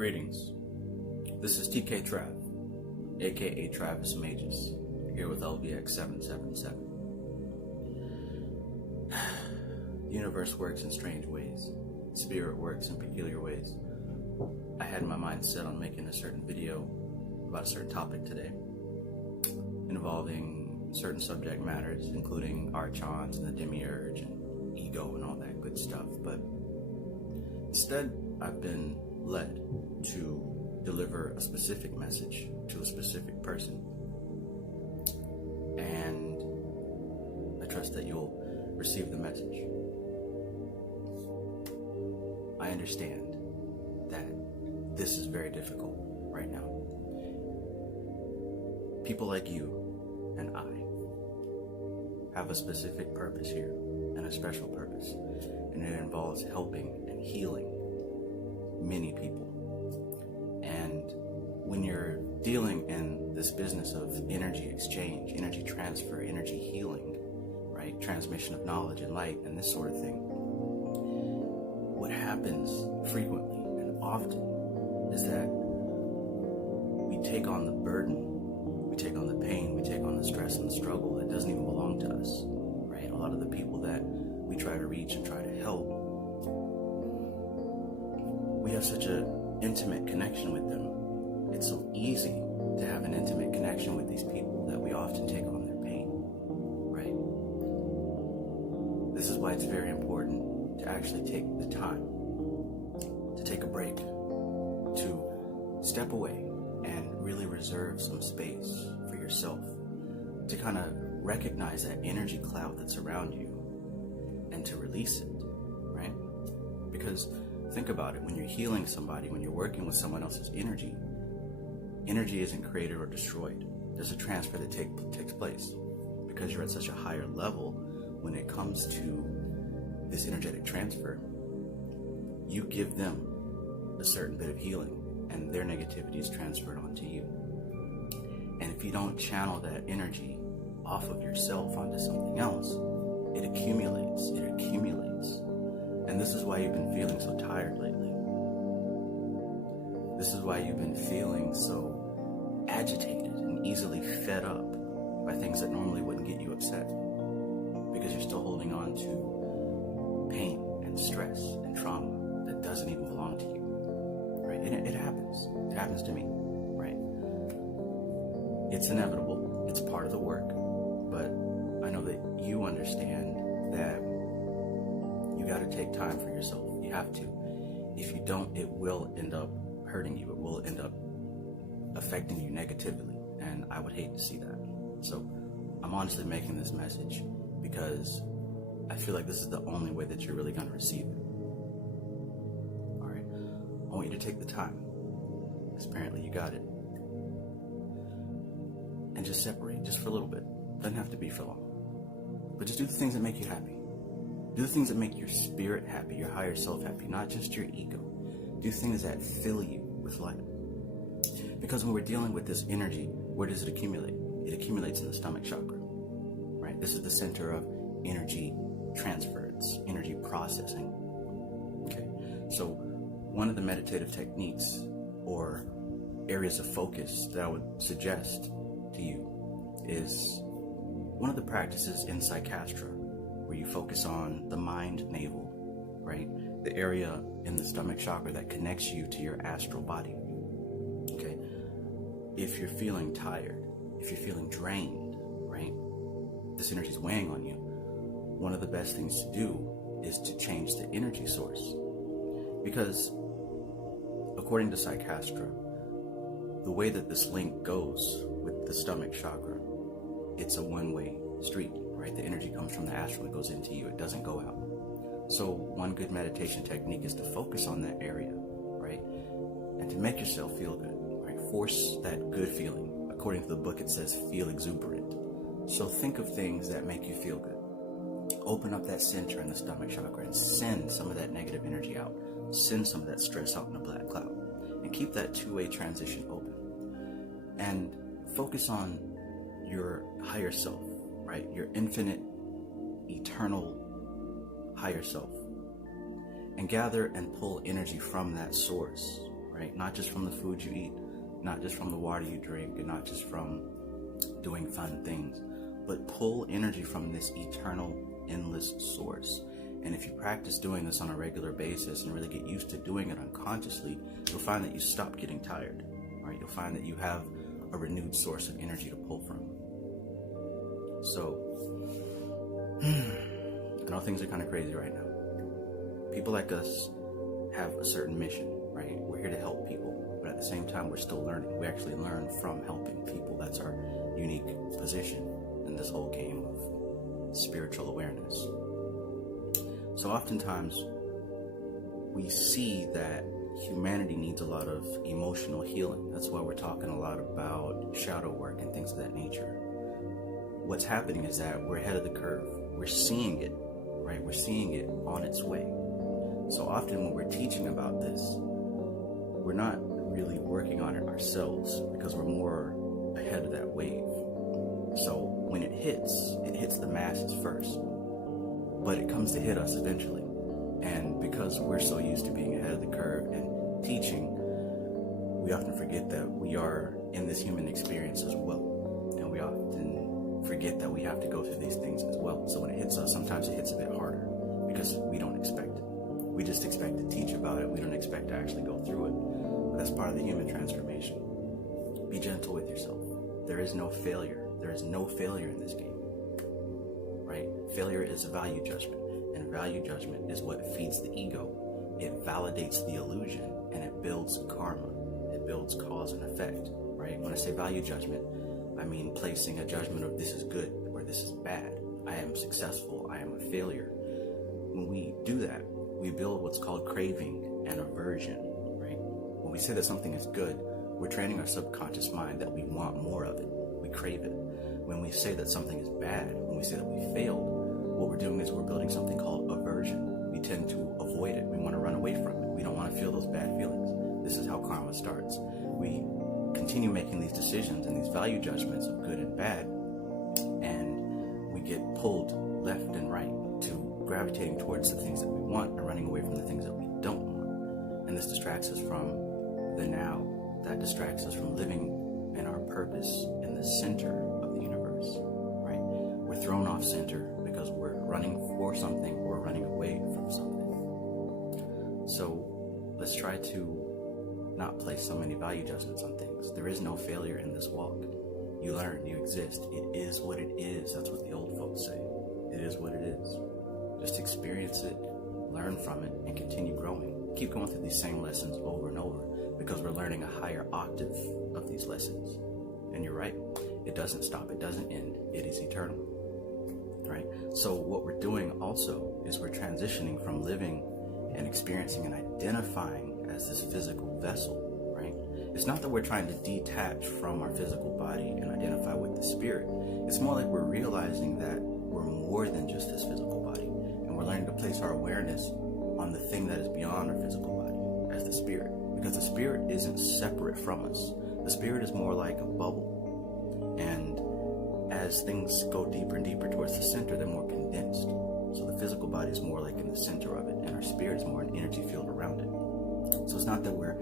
Greetings. This is TK Trav, aka Travis Magus, here with LVX777. The universe works in strange ways. Spirit works in peculiar ways. I had my mind set on making a certain video about a certain topic today, involving certain subject matters, including archons and the demiurge and ego and all that good stuff. But instead, I've been led to deliver a specific message to a specific person, and I trust that you'll receive the message. I understand that this is very difficult right now. People like you and I have a specific purpose here, and a special purpose, and it involves helping and healing many people. And when you're dealing in this business of energy exchange, energy transfer, energy healing, right, transmission of knowledge and light and this sort of thing, what happens frequently and often is that we take on the burden, we take on the pain, we take on the stress and the struggle that doesn't even belong to us, right? A lot of the people that we try to reach and try to help, we have such an intimate connection with them. It's so easy to have an intimate connection with these people that we often take on their pain, right? This is why it's very important to actually take the time to take a break, to step away and really reserve some space for yourself, to kind of recognize that energy cloud that's around you and to release it, right? Because think about it, when you're healing somebody, when you're working with someone else's energy, energy isn't created or destroyed. There's a transfer that takes place because you're at such a higher level. When it comes to this energetic transfer, you give them a certain bit of healing and their negativity is transferred onto you. And if you don't channel that energy off of yourself onto something else, it accumulates. And this is why you've been feeling so tired lately. This is why you've been feeling so agitated and easily fed up by things that normally wouldn't get you upset, because you're still holding on to pain and stress and trauma that doesn't even belong to you, right? And it happens. It happens to me, right? It's inevitable. It's part of the work. But I know that you understand that you got to take time for yourself. You have to. If you don't, it will end up hurting you. It will end up affecting you negatively. And I would hate to see that. So I'm honestly making this message because I feel like this is the only way that you're really going to receive it. All right. I want you to take the time, because apparently you got it, and just separate just for a little bit. Doesn't have to be for long. But just do the things that make you happy. Do the things that make your spirit happy, your higher self happy, not just your ego. Do things that fill you with light. Because when we're dealing with this energy, where does it accumulate? It accumulates in the stomach chakra, right? This is the center of energy transference, energy processing. Okay, so one of the meditative techniques or areas of focus that I would suggest to you is one of the practices in Psychastra, where you focus on the mind navel, right? The area in the stomach chakra that connects you to your astral body. Okay, if you're feeling tired, if you're feeling drained, right? This energy is weighing on you. One of the best things to do is to change the energy source, because according to Psychastra, the way that this link goes with the stomach chakra, it's a one-way street, right? The energy comes from the astral, it goes into you, it doesn't go out. So one good meditation technique is to focus on that area, right? And to make yourself feel good, right? Force that good feeling. According to the book, it says feel exuberant. So think of things that make you feel good. Open up that center in the stomach chakra and send some of that negative energy out. Send some of that stress out in a black cloud. And keep that two-way transition open. And focus on your higher self, right? Your infinite, eternal higher self. And gather and pull energy from that source right? Not just from the food you eat, not just from the water you drink, and not just from doing fun things, but pull energy from this eternal, endless source. And if you practice doing this on a regular basis and really get used to doing it unconsciously, you'll find that you stop getting tired, right? You'll find that you have a renewed source of energy to pull from. So, I know things are kind of crazy right now. People like us have a certain mission, right? We're here to help people, but at the same time, we're still learning. We actually learn from helping people. That's our unique position in this whole game of spiritual awareness. So oftentimes, we see that humanity needs a lot of emotional healing. That's why we're talking a lot about shadow work and things of that nature. What's happening is that we're ahead of the curve. We're seeing it, right? We're seeing it on its way. So often when we're teaching about this, we're not really working on it ourselves because we're more ahead of that wave. So when it hits the masses first, but it comes to hit us eventually. And because we're so used to being ahead of the curve and teaching, we often forget that we are in this human experience as well. And we often forget that we have to go through these things as well. So when it hits us, sometimes it hits a bit harder because we don't expect it. We just expect to teach about it. We don't expect to actually go through it. But that's part of the human transformation. Be gentle with yourself. There is no failure. There is no failure in this game, right? Failure is a value judgment, and value judgment is what feeds the ego. It validates the illusion, and it builds karma. It builds cause and effect, right? When I say value judgment, I mean placing a judgment of this is good or this is bad. I am successful. I am a failure. When we do that, we build what's called craving and aversion, right? When we say that something is good, we're training our subconscious mind that we want more of it. We crave it. When we say that something is bad, when we say that we failed, what we're doing is we're building something called aversion. We tend to avoid it. We want to run away from it. We don't want to feel those bad feelings. This is how karma starts. We continue making these decisions and these value judgments of good and bad, and we get pulled left and right to gravitating towards the things that we want and running away from the things that we don't want. And this distracts us from the now. That distracts us from living in our purpose in the center of the universe, right? We're thrown off center because we're running for something or running away from something. So let's try to not place so many value judgments on things. There is no failure in this walk. You learn, you exist. It is what it is. That's what the old folks say. It is what it is. Just experience it, learn from it, and continue growing. Keep going through these same lessons over and over because we're learning a higher octave of these lessons. And you're right, it doesn't stop, it doesn't end, it is eternal, right? So what we're doing also is we're transitioning from living and experiencing and identifying as this physical vessel, right? It's not that we're trying to detach from our physical body and identify with the spirit. It's more like we're realizing that we're more than just this physical body, and we're learning to place our awareness on the thing that is beyond our physical body as the spirit, because the spirit isn't separate from us. The spirit is more like a bubble, and as things go deeper and deeper towards the center, they're more condensed. So the physical body is more like in the center of it, and our spirit is more an energy field around it. So it's not that we're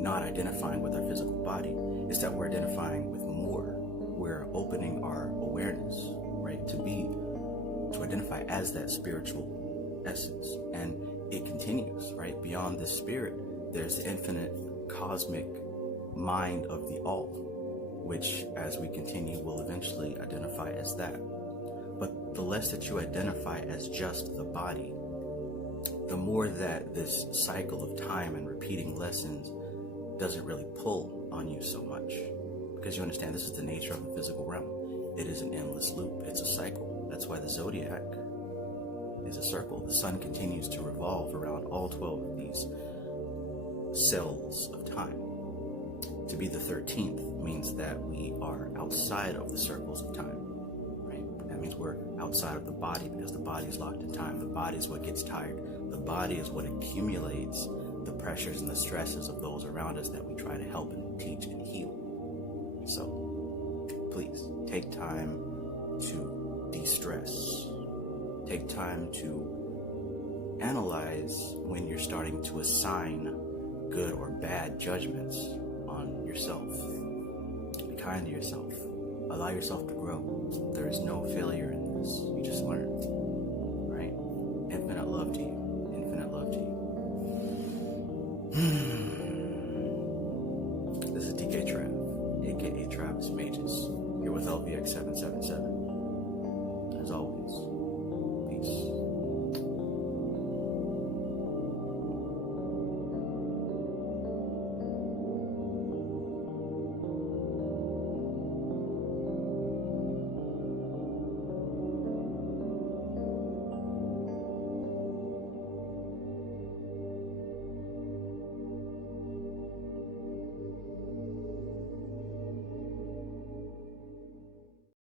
not identifying with our physical body, it's that we're identifying with more. We're opening our awareness, right, to identify as that spiritual essence. And it continues, right? Beyond the spirit, there's the infinite cosmic mind of the all, which as we continue will eventually identify as that. But the less that you identify as just the body, the more that this cycle of time and repeating lessons doesn't really pull on you so much, because you understand this is the nature of the physical realm. It is an endless loop. It's a cycle. That's why the zodiac is a circle. The sun continues to revolve around all 12 of these cells of time. To be the 13th means that we are outside of the circles of time, right? That means we're outside of the body, because the body is locked in time. The body is what gets tired. The body is what accumulates the pressures and the stresses of those around us that we try to help and teach and heal. So please take time to de-stress. Take time to analyze when you're starting to assign good or bad judgments on yourself. Be kind to yourself. Allow yourself to grow. There is no failure in this. You just learn. Right? Infinite love to you. Infinite love to you.